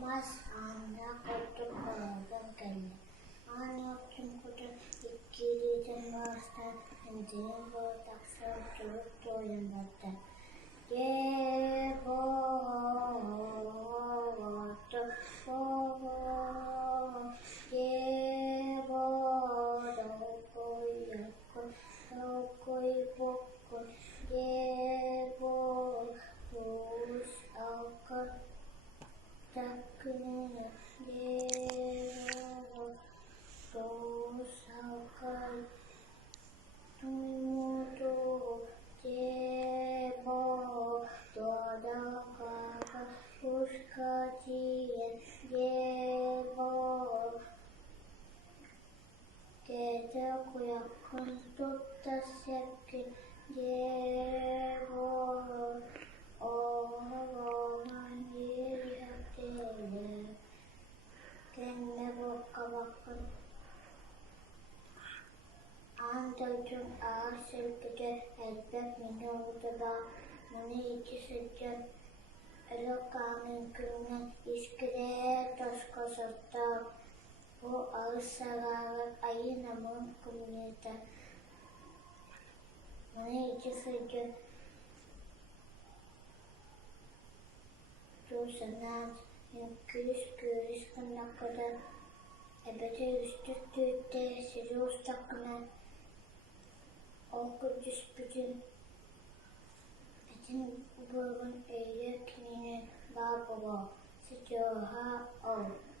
mas anda kotuk bagan kanya. Anakçım kutu ikili masta endin bu taksa turut toyan batta. Ye bo to bo ye bo do koi poko ye bo us alka takne ye bo us alka tumuto ye bo doda kaka uskatiye ye bo kete kuyakun tutta sepki ye bo oğlan yeri hakkıyla kenne bokka bakın Antacım ağır sevgide elbet minne ortada Mani iki sıcak Elokanın kırına iskire toşko satta Bu ağır sararlar ayı namın kumniyete Mani iki sıcak Sanat, kırış kına kadar ebede üstütte sizi ustakına oku düspücün etin burgun eyle kinine bağ baba sıcağı ha ol.